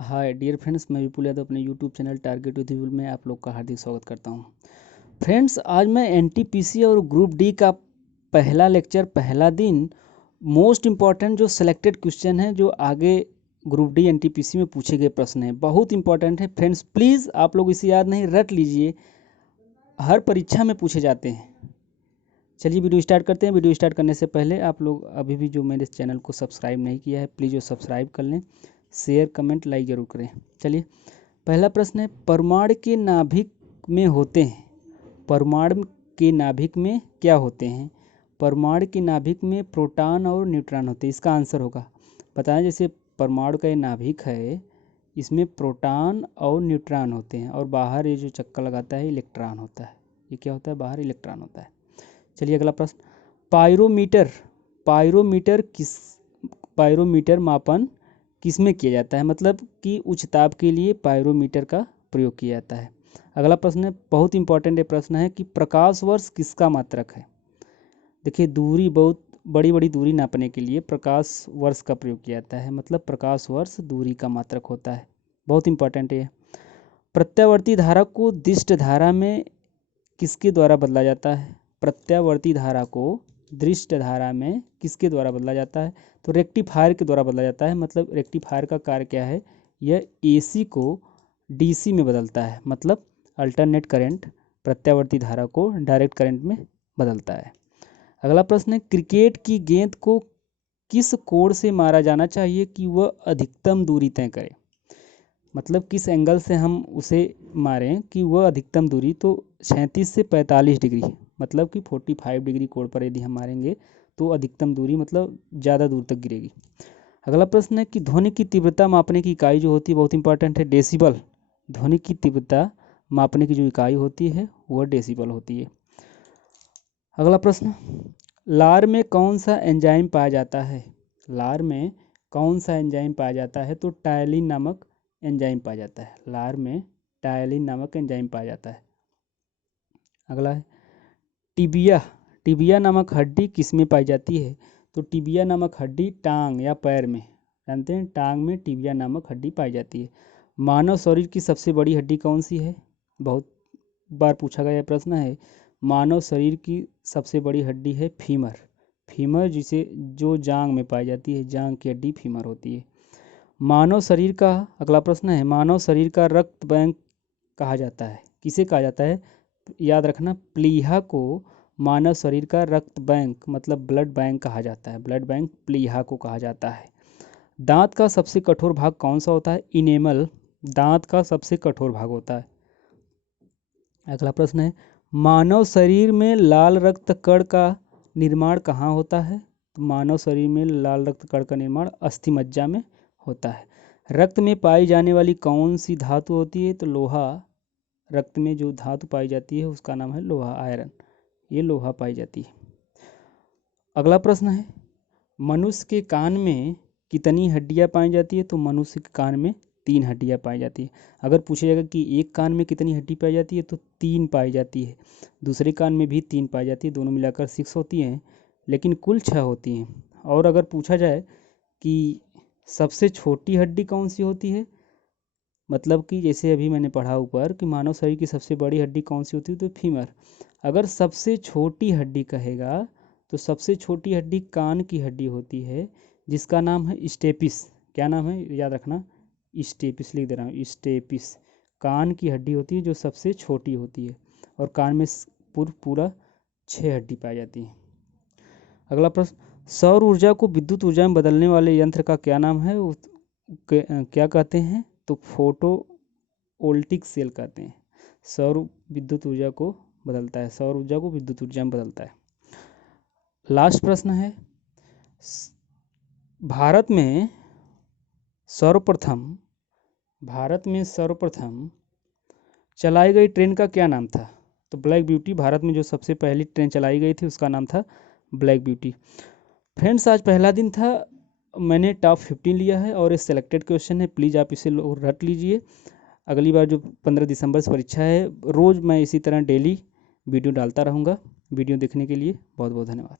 Hi dear friends, मैं विपुल यादव अपने YouTube channel target with विपुल में आप लोग का हार्दिक स्वागत करता हूं। फ्रेंड्स, आज मैं एनटीपीसी और ग्रुप डी का पहला लेक्चर, पहला दिन, मोस्ट इम्पॉर्टेंट जो सिलेक्टेड क्वेश्चन है, जो आगे ग्रुप डी एनटीपीसी में पूछे गए प्रश्न हैं, बहुत इंपॉर्टेंट है फ्रेंड्स। प्लीज़ आप लोग इसे याद नहीं, रट लीजिए, हर परीक्षा में पूछे जाते हैं। चलिए वीडियो स्टार्ट करते हैं। वीडियो स्टार्ट करने से पहले आप लोग अभी भी जो मेरे चैनल को सब्सक्राइब नहीं किया है, प्लीज़ वो सब्सक्राइब कर लें, शेयर कमेंट लाइक ज़रूर करें। चलिए, पहला प्रश्न है, परमाणु के नाभिक में होते हैं, परमाणु के नाभिक में क्या होते हैं? परमाणु के नाभिक में प्रोटॉन और न्यूट्रॉन होते हैं। इसका आंसर होगा, बताएं, जैसे परमाणु का ये नाभिक है, इसमें प्रोटॉन और न्यूट्रॉन होते हैं, और बाहर ये जो चक्कर लगाता है इलेक्ट्रॉन होता है। ये क्या होता है? बाहर इलेक्ट्रॉन होता है। चलिए अगला प्रश्न, पायरोमीटर पायरोमीटर मापन किस में किया जाता है? मतलब कि उच्च ताप के लिए पायरोमीटर का प्रयोग किया जाता है। अगला प्रश्न है, बहुत इंपॉर्टेंट प्रश्न है कि प्रकाश वर्ष किसका मात्रक है? देखिए, दूरी, बहुत बड़ी बड़ी दूरी नापने के लिए प्रकाश वर्ष का प्रयोग किया जाता है, मतलब प्रकाश वर्ष दूरी का मात्रक होता है। बहुत इंपॉर्टेंट है। प्रत्यावर्ती धारा को दिष्ट धारा में किसके द्वारा बदला जाता है? प्रत्यावर्ती धारा को दृष्ट धारा में किसके द्वारा बदला जाता है? तो रेक्टिफायर के द्वारा बदला जाता है। मतलब रेक्टिफायर का कार्य क्या है? यह एसी को डीसी में बदलता है, मतलब अल्टरनेट करंट प्रत्यावर्ती धारा को डायरेक्ट करंट में बदलता है। अगला प्रश्न है, क्रिकेट की गेंद को किस कोण से मारा जाना चाहिए कि वह अधिकतम दूरी तय करे? मतलब किस एंगल से हम उसे मारें कि वह अधिकतम दूरी, तो 37 से 45 डिग्री, मतलब कि 45 डिग्री कोण पर यदि हम मारेंगे तो अधिकतम दूरी, मतलब ज़्यादा दूर तक गिरेगी। अगला प्रश्न है कि ध्वनि की तीव्रता मापने की इकाई जो होती है, बहुत इंपॉर्टेंट है, डेसिबल। ध्वनि की तीव्रता मापने की जो इकाई होती है वह डेसिबल होती है। अगला प्रश्न, लार में कौन सा एंजाइम पाया जाता है? लार में कौन सा एंजाइम पाया जाता है? तो टायलिन नामक एंजाइम पाया जाता है। लार में टायलिन नामक एंजाइम पाया जाता है। अगला है, टिबिया नामक हड्डी किस में पाई जाती है? तो टिबिया नामक हड्डी टांग या पैर में, जानते हैं, टांग में टिबिया नामक हड्डी पाई जाती है। मानव शरीर की सबसे बड़ी हड्डी कौन सी है? बहुत बार पूछा गया प्रश्न है। मानव शरीर की सबसे बड़ी हड्डी है फीमर। फीमर, जिसे जो जांग में पाई जाती है, जांग की हड्डी फीमर होती है। मानव शरीर का, अगला प्रश्न है, मानव शरीर का रक्त बैंक कहा जाता है, किसे कहा जाता है? याद रखना, प्लीहा को मानव शरीर का रक्त बैंक, मतलब ब्लड बैंक कहा जाता है। ब्लड बैंक प्लीहा को कहा जाता है। दांत का सबसे कठोर भाग कौन सा होता है? इनेमल दांत का सबसे कठोर भाग होता है। अगला प्रश्न है, मानव शरीर में लाल रक्त कण का निर्माण कहाँ होता है? तो मानव शरीर में लाल रक्त कण का निर्माण अस्थिमज्जा में होता है। रक्त में पाई जाने वाली कौन सी धातु होती है? तो लोहा। रक्त में जो धातु पाई जाती है उसका नाम है लोहा, आयरन। ये लोहा पाई जाती है। अगला प्रश्न है, मनुष्य के कान में कितनी हड्डियां पाई जाती है? तो मनुष्य के कान में 3 हड्डियां पाई जाती है। अगर पूछा जाएगा कि एक कान में कितनी हड्डी पाई जाती है, तो 3 पाई जाती है। दूसरे कान में भी 3 पाई जाती है, दोनों मिलाकर 6 होती हैं, लेकिन कुल 6 होती हैं। और अगर पूछा जाए कि सबसे छोटी हड्डी कौन सी होती है, मतलब कि जैसे अभी मैंने पढ़ा ऊपर कि मानव शरीर की सबसे बड़ी हड्डी कौन सी होती है, तो फीमर। अगर सबसे छोटी हड्डी कहेगा तो सबसे छोटी हड्डी कान की हड्डी होती है, जिसका नाम है स्टेपिस। क्या नाम है? याद रखना, स्टेपिस लिख दे रहा हूँ, स्टेपिस कान की हड्डी होती है जो सबसे छोटी होती है, और कान में पूरा 6 हड्डी पाई जाती है। अगला प्रश्न, सौर ऊर्जा को विद्युत ऊर्जा में बदलने वाले यंत्र का क्या नाम है? क्या कहते हैं? तो फोटो वोल्टिक सेल कहते हैं। सौर विद्युत ऊर्जा को बदलता है, सौर ऊर्जा को विद्युत ऊर्जा में बदलता है। लास्ट प्रश्न है, भारत में सर्वप्रथम चलाई गई ट्रेन का क्या नाम था? तो ब्लैक ब्यूटी। भारत में जो सबसे पहली ट्रेन चलाई गई थी उसका नाम था ब्लैक ब्यूटी। फ्रेंड्स, आज पहला दिन था, मैंने टॉप 15 लिया है और ये सिलेक्टेड क्वेश्चन है, प्लीज़ आप इसे रट लीजिए। अगली बार जो 15 दिसंबर से परीक्षा है, रोज़ मैं इसी तरह डेली वीडियो डालता रहूँगा। वीडियो देखने के लिए बहुत बहुत धन्यवाद।